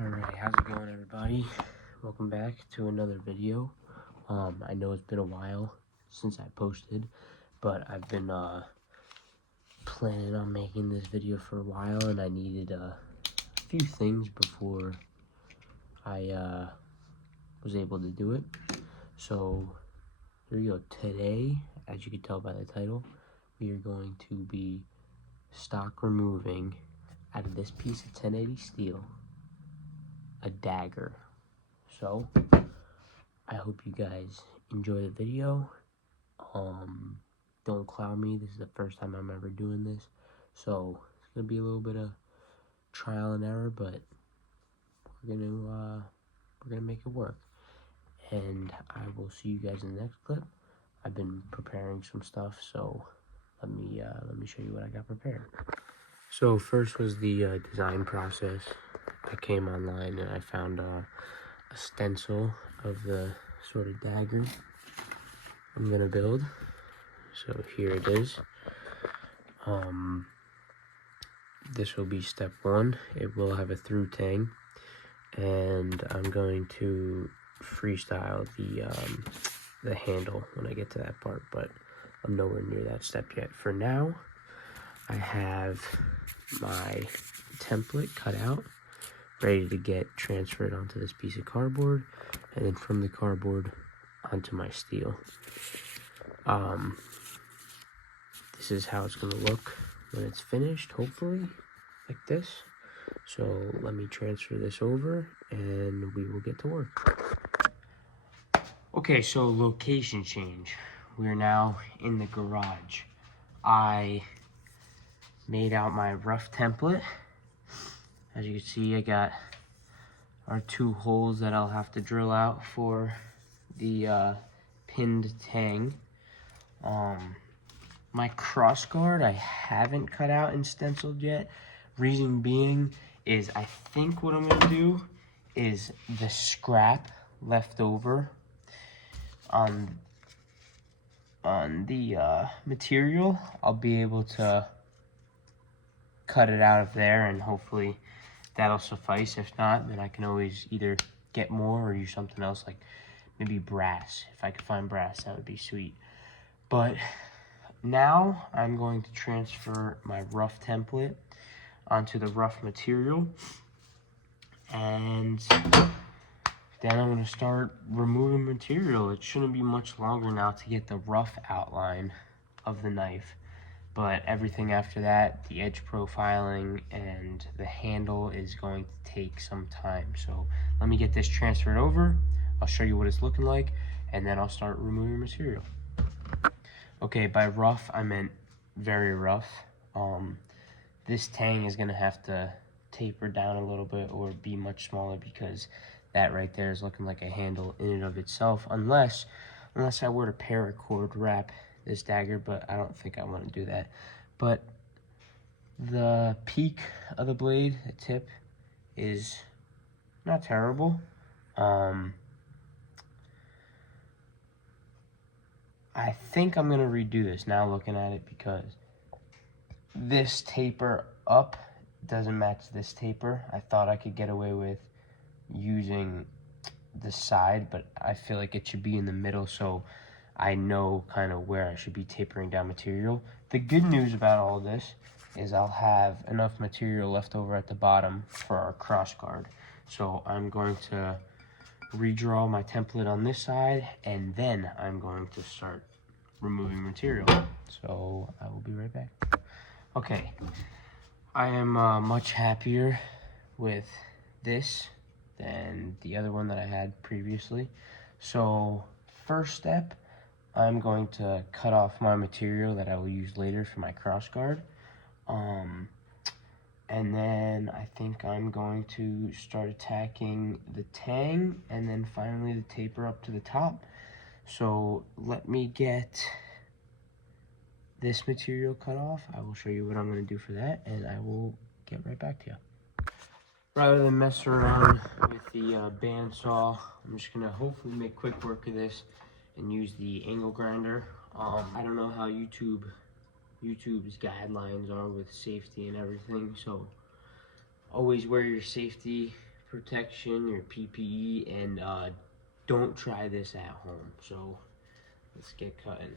Alright, how's it going, everybody? Welcome back to another video. I know it's been a while since I posted, but I've been planning on making this video for a while, and I needed a few things before I was able to do it. So here we go. Today, as you can tell by the title, we are going to be stock removing out of this piece of 1080 steel a dagger. So I hope you guys enjoy the video. Don't clown me, this is the first time I'm ever doing this, so it's gonna be a little bit of trial and error, but we're gonna make it work. And I will see you guys in the next clip. I've been preparing some stuff, so let me show you what I got prepared. So first was the design process. I came online and I found a stencil of the sort of dagger I'm gonna build. So here it is. This will be step one. It will have a through tang, and I'm going to freestyle the handle when I get to that part, but I'm nowhere near that step yet. For now, I have my template cut out, ready to get transferred onto this piece of cardboard, and then from the cardboard onto my steel. This is how it's gonna look when it's finished, hopefully, like this. So let me transfer this over and we will get to work. Okay, so location change. We are now in the garage. I made out my rough template. As you can see, I got our 2 holes that I'll have to drill out for the pinned tang. My cross guard I haven't cut out and stenciled yet. Reason being is I think what I'm gonna do is the scrap left over on the material, I'll be able to cut it out of there, and hopefully that'll suffice. If not, then I can always either get more or use something else, like maybe brass. If I could find brass, that would be sweet. But now I'm going to transfer my rough template onto the rough material, and then I'm going to start removing material. It shouldn't be much longer now to get the rough outline of the knife, but everything after that, the edge profiling and the handle, is going to take some time. So let me get this transferred over, I'll show you what it's looking like, and then I'll start removing material. Okay, by rough, I meant very rough. This tang is gonna have to taper down a little bit or be much smaller, because that right there is looking like a handle in and of itself, unless I were to paracord wrap this dagger, but I don't think I want to do that. But the peak of the blade, the tip, is not terrible. I think I'm gonna redo this now looking at it, because this taper up doesn't match this taper. I thought I could get away with using the side, but I feel like it should be in the middle, so I know kind of where I should be tapering down material. The good news about all of this is I'll have enough material left over at the bottom for our cross guard. So I'm going to redraw my template on this side, and then I'm going to start removing material. So I will be right back. Okay, I am much happier with this than the other one that I had previously. So first step, I'm going to cut off my material that I will use later for my cross guard. And then I think I'm going to start attacking the tang, and then finally the taper up to the top. So let me get this material cut off. I will show you what I'm going to do for that, and I will get right back to you. Rather than mess around with the bandsaw, I'm just going to hopefully make quick work of this and use the angle grinder. I don't know how YouTube's guidelines are with safety and everything, so always wear your safety protection, your PPE, and don't try this at home. So let's get cutting.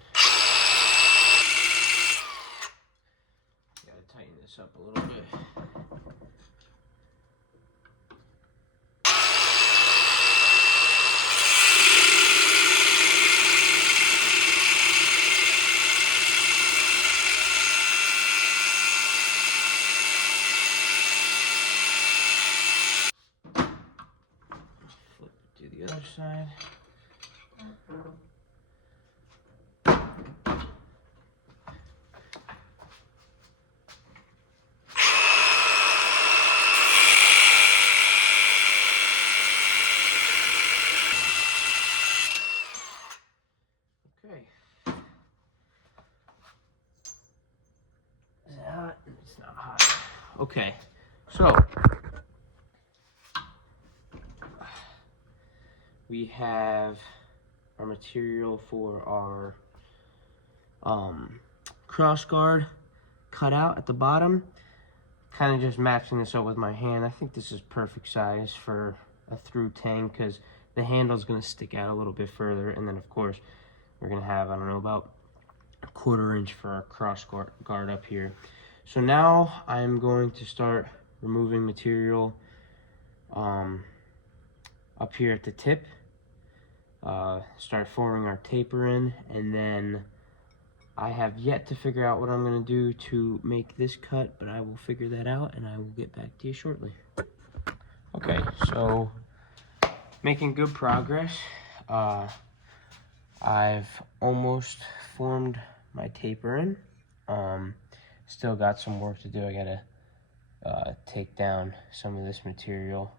Gotta tighten this up a little bit. Flip it to the other side. Okay. Is it hot? It's not hot. Okay, so we have our material for our cross guard cut out at the bottom. Kind of just matching this up with my hand. I think this is perfect size for a through tang because the handle's going to stick out a little bit further, and then of course we're going to have, I don't know, about a 1/4 inch for our cross guard up here. So now I'm going to start removing material up here at the tip, start forming our taper in, and then I have yet to figure out what I'm going to do to make this cut, but I will figure that out and I will get back to you shortly. Okay, so making good progress. I've almost formed my taper in. Still got some work to do. I gotta take down some of this material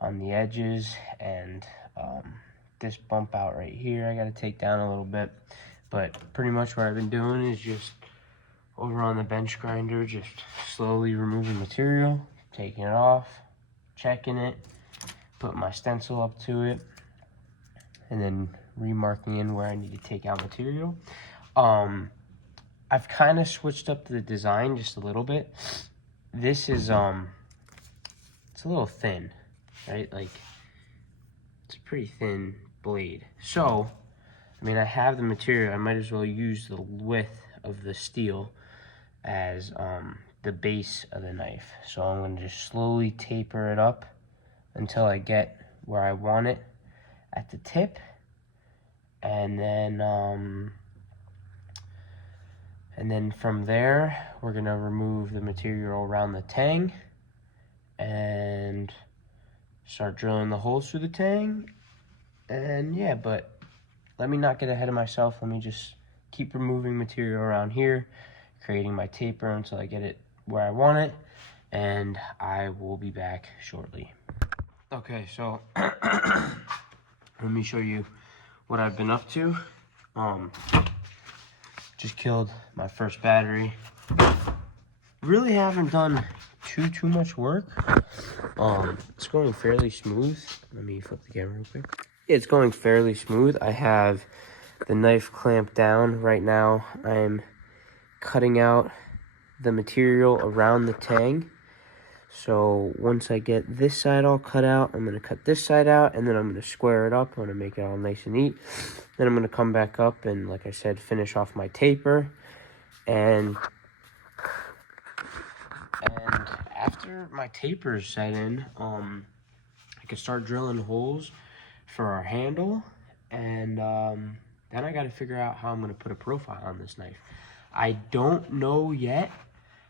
on the edges, and this bump out right here I gotta take down a little bit. But pretty much what I've been doing is just over on the bench grinder, just slowly removing material, taking it off, checking it, put my stencil up to it, and then remarking in where I need to take out material. I've kind of switched up the design just a little bit. This is, it's a little thin, right? Like, it's a pretty thin blade. So, I mean, I have the material. I might as well use the width of the steel as the base of the knife. So I'm going to just slowly taper it up until I get where I want it at the tip. And then from there, we're going to remove the material around the tang and start drilling the holes through the tang. And yeah, but let me not get ahead of myself. Let me just keep removing material around here, creating my taper until I get it where I want it, and I will be back shortly. Okay, so let me show you what I've been up to. Just killed my first battery. Really haven't done too much work. It's going fairly smooth. Let me flip the camera real quick. It's going fairly smooth. I have the knife clamped down right now. I'm cutting out the material around the tang. So once I get this side all cut out, I'm going to cut this side out, and then I'm going to square it up. I'm going to make it all nice and neat. Then I'm going to come back up and, like I said, finish off my taper. And after my taper is set in, I can start drilling holes for our handle. And then I got to figure out how I'm going to put a profile on this knife. I don't know yet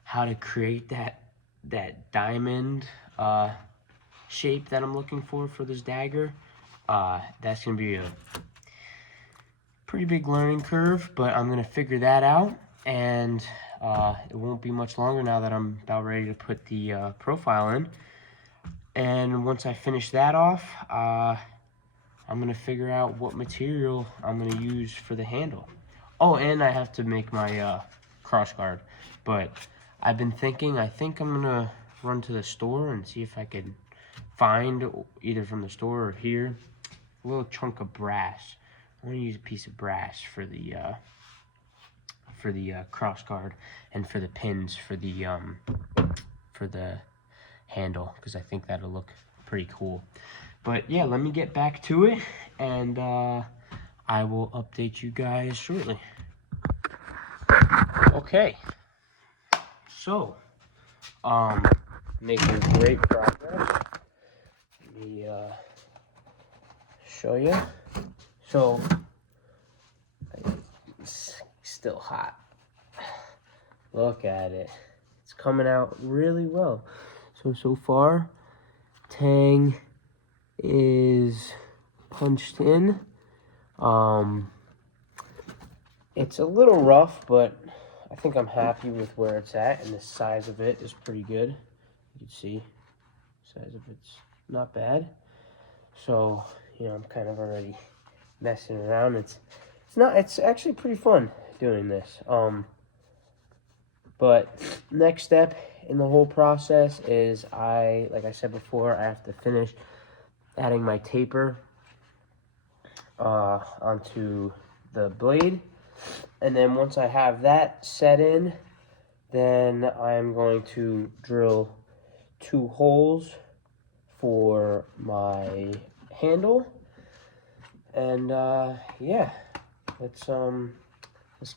how to create that diamond shape that I'm looking for this dagger. That's gonna be a pretty big learning curve, but I'm gonna figure that out, and it won't be much longer now that I'm about ready to put the profile in. And once I finish that off, I'm gonna figure out what material I'm gonna use for the handle. Oh, and I have to make my cross guard, but I've been thinking, I think I'm gonna run to the store and see if I can find, either from the store or here, a little chunk of brass. I want to use a piece of brass for the cross guard and for the pins for the handle, because I think that'll look pretty cool. But yeah, let me get back to it, and I will update you guys shortly. Okay, so making great progress. Let me show you. So it's still hot. Look at it. It's coming out really well. So far, tang is punched in. It's a little rough, but I think I'm happy with where it's at, and the size of it is pretty good. You can see the size of it's not bad. So, you know, I'm kind of already messing around. It's actually pretty fun doing this. But next step in the whole process is like I said before, I have to finish adding my taper onto the blade. And then once I have that set in, then I'm going to drill 2 holes for my handle. And yeah, let's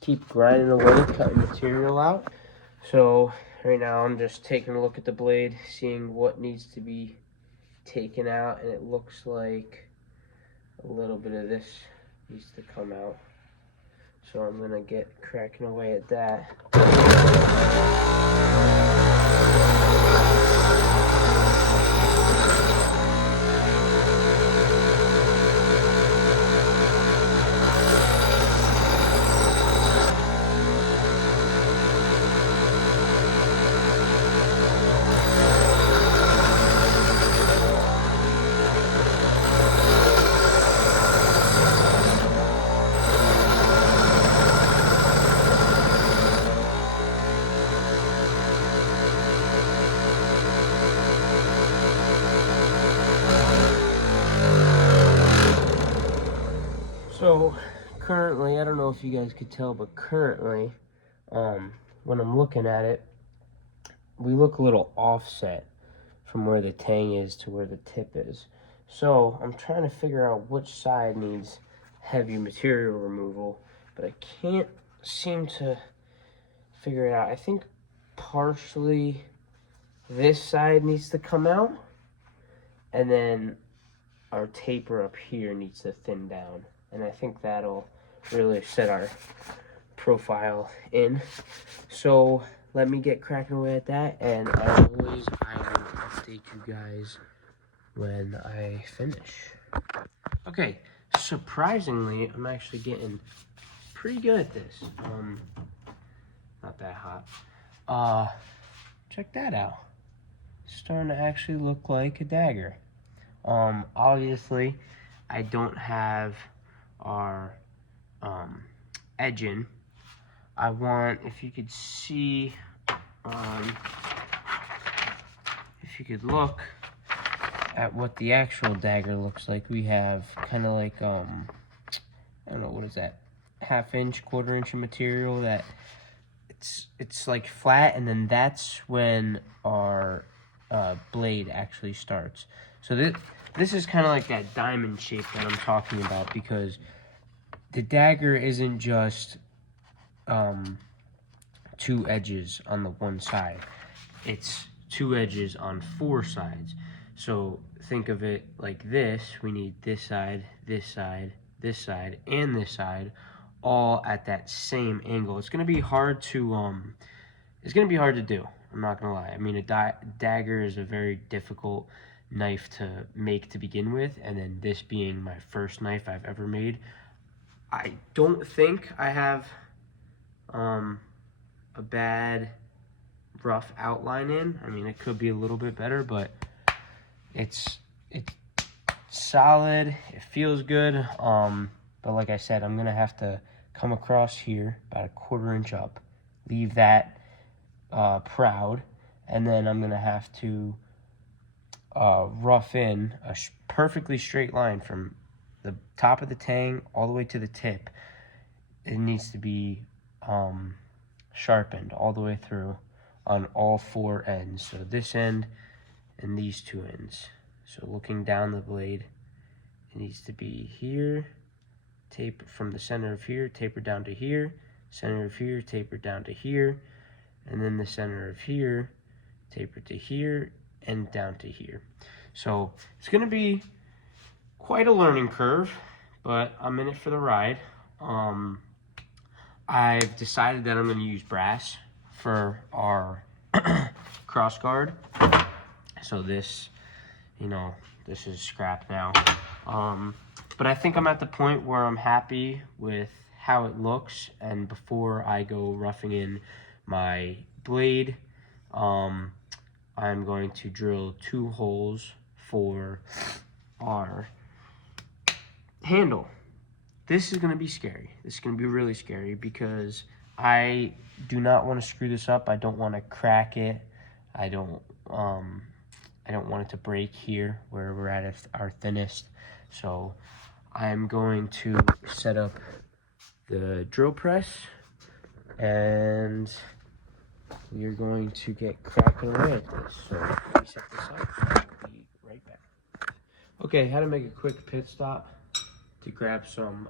keep grinding away, cutting material out. So right now I'm just taking a look at the blade, seeing what needs to be taken out, and it looks like a little bit of this needs to come out. So I'm gonna get cracking away at that. So currently, I don't know if you guys could tell, but currently, when I'm looking at it, we look a little offset from where the tang is to where the tip is. So I'm trying to figure out which side needs heavy material removal, but I can't seem to figure it out. I think partially this side needs to come out, and then our taper up here needs to thin down. And I think that'll really set our profile in. So let me get cracking away at that, and as always, I will update you guys when I finish. Okay, surprisingly, I'm actually getting pretty good at this. Not that hot. Check that out. It's starting to actually look like a dagger. Obviously, I don't have our edge in. I want, if you could see, if you could look at what the actual dagger looks like, we have kind of like, I don't know, what is that, 1/2 inch, 1/4 inch of material that it's like flat, and then that's when our blade actually starts. So this is kind of like that diamond shape that I'm talking about, because the dagger isn't just 2 edges on the one side. It's 2 edges on 4 sides. So think of it like this. We need this side, this side, this side, and this side, all at that same angle. It's gonna be hard to do. I'm not gonna lie. I mean, a dagger is a very difficult knife to make to begin with, and then this being my first knife I've ever made, I don't think I have a bad rough outline in. I mean, it could be a little bit better, but it's solid. It feels good. But like I said, I'm gonna have to come across here about 1/4 inch up, leave that proud, and then I'm gonna have to rough in a perfectly straight line from the top of the tang all the way to the tip. It needs to be sharpened all the way through on all 4 ends. So this end and these 2 ends. So looking down the blade, it needs to be here, taper from the center of here, taper down to here, center of here, taper down to here, and then the center of here, taper to here, and down to here. So it's gonna be quite a learning curve, but I'm in it for the ride. I've decided that I'm gonna use brass for our cross guard. So this, you know, this is scrap now. But I think I'm at the point where I'm happy with how it looks, and before I go roughing in my blade, I'm going to drill 2 holes for our handle. This is gonna be scary. This is gonna be really scary because I do not want to screw this up. I don't want to crack it. I don't want it to break here where we're at our thinnest. So I'm going to set up the drill press and we're going to get cracking away at this. So let me set this up. I'll be right back. Okay, had to make a quick pit stop to grab some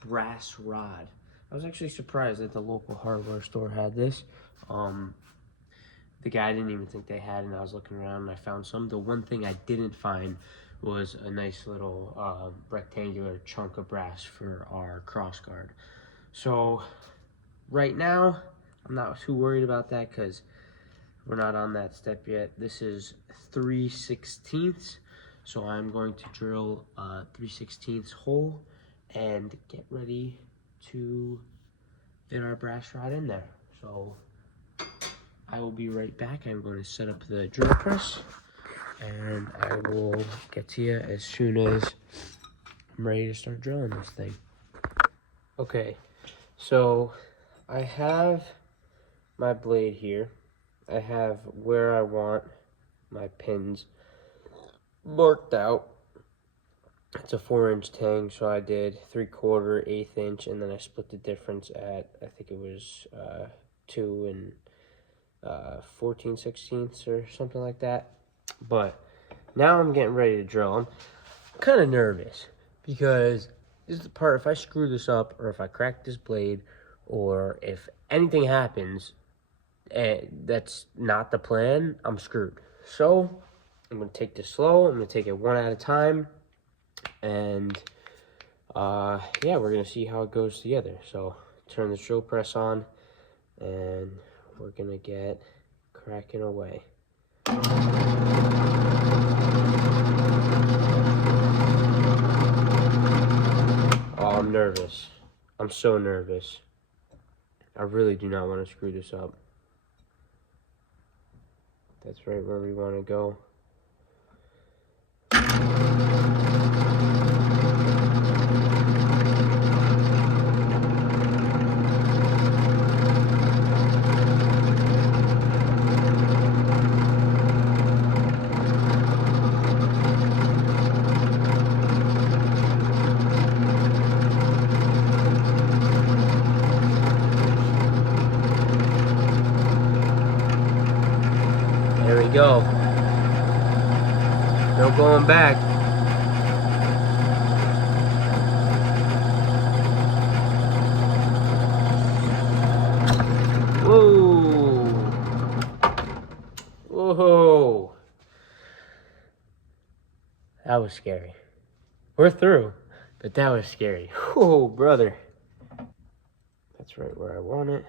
brass rod. I was actually surprised that the local hardware store had this. The guy didn't even think they had it, and I was looking around and I found some. The one thing I didn't find was a nice little rectangular chunk of brass for our cross guard. So right now, I'm not too worried about that because we're not on that step yet. This is 3/16, so I'm going to drill a 3/16 hole and get ready to fit our brass rod in there. So I will be right back. I'm going to set up the drill press and I will get to you as soon as I'm ready to start drilling this thing. Okay, so I have my blade here. I have where I want my pins marked out. It's a 4-inch tang, so I did 3/4, 1/8 inch, and then I split the difference at, I think it was 2 and 14/16 or something like that. But now I'm getting ready to drill. I'm kind of nervous because this is the part, if I screw this up or if I crack this blade or if anything happens that's not the plan, I'm screwed. So I'm going to take this slow. I'm going to take it one at a time. And yeah, we're going to see how it goes together. So turn the drill press on and we're going to get cracking away. Oh, I'm nervous. I'm so nervous. I really do not want to screw this up. That's right where we want to go. There we go. No going back. Whoa. Whoa. That was scary. We're through, but that was scary. Whoa, brother. That's right where I want it.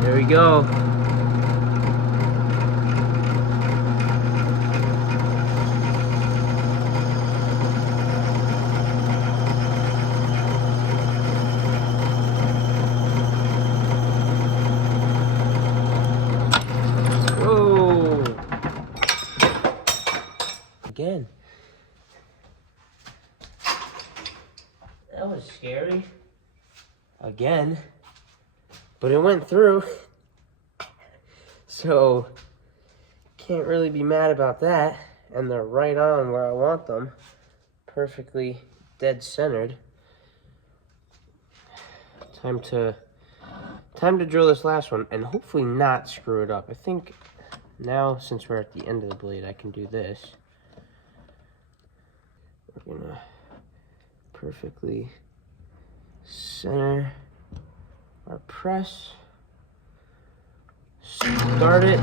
There we go. Whoa. Again. That was scary. Again. But it went through. So Can't really be mad about that. And they're right on where I want them. Perfectly dead centered. Time to drill this last one and hopefully not screw it up. I think now, since we're at the end of the blade, I can do this. We're gonna perfectly center our press. Start it.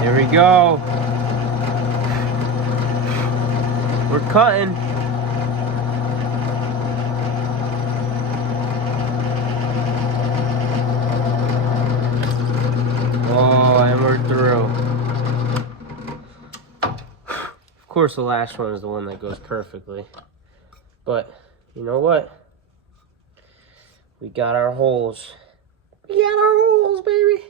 There we go. We're cutting. Oh, and we're through. Of course, the last one is the one that goes perfectly. But, you know what? We got our holes. We got our holes, baby.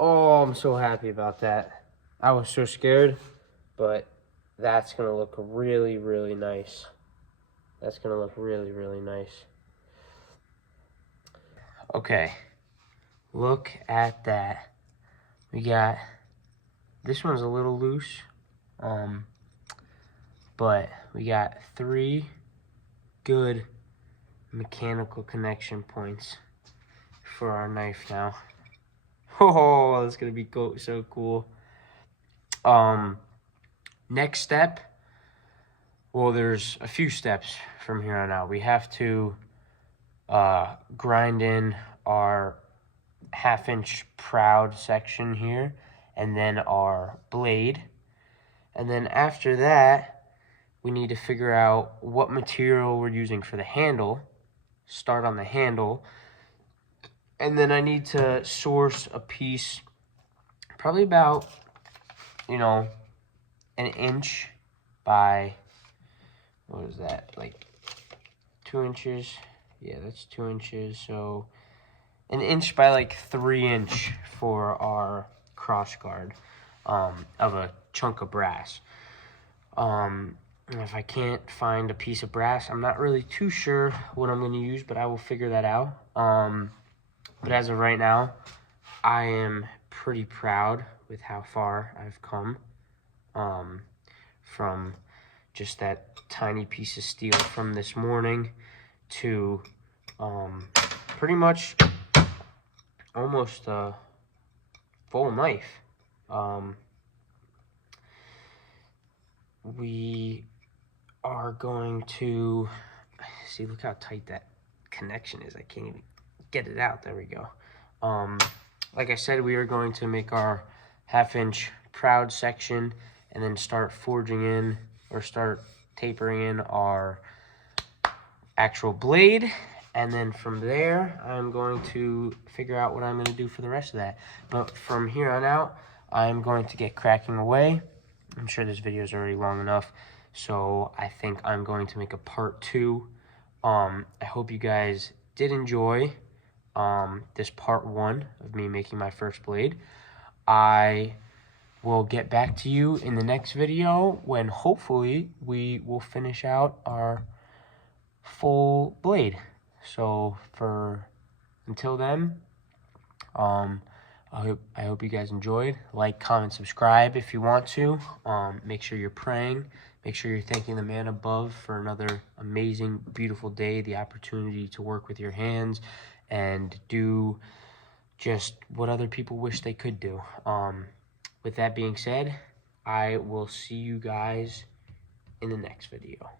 Oh, I'm so happy about that. I was so scared, but that's gonna look really, really nice. That's gonna look really, really nice. Okay, look at that. We got, this one's a little loose, but we got 3 good mechanical connection points for our knife now. Oh, that's gonna be so cool. Next step, well, there's a few steps from here on out. We have to grind in our 1/2-inch proud section here, and then our blade. And then after that, we need to figure out what material we're using for the handle, start on the handle, and then I need to source a piece probably about, you know, 1 inch by, what is that, like 2 inches? Yeah, that's 2 inches. So 1 inch by like 3 inch for our cross guard of a chunk of brass. And if I can't find a piece of brass, I'm not really too sure what I'm going to use, but I will figure that out. But as of right now, I am pretty proud with how far I've come from just that tiny piece of steel from this morning to pretty much almost a full knife. We are going to see, look how tight that connection is. I can't even get it out. There we go. Like I said, we are going to make our 1/2-inch proud section and then start forging in, or start tapering in, our actual blade. And then from there, I'm going to figure out what I'm going to do for the rest of that. But from here on out, I'm going to get cracking away. I'm sure this video is already long enough, so I think I'm going to make a part 2. I hope you guys did enjoy this part 1 of me making my first blade. I will get back to you in the next video when hopefully we will finish out our full blade. So until then, I hope you guys enjoyed. Like, comment, subscribe if you want to. Make sure you're praying. Make sure you're thanking the man above for another amazing, beautiful day, the opportunity to work with your hands and do just what other people wish they could do. With that being said, I will see you guys in the next video.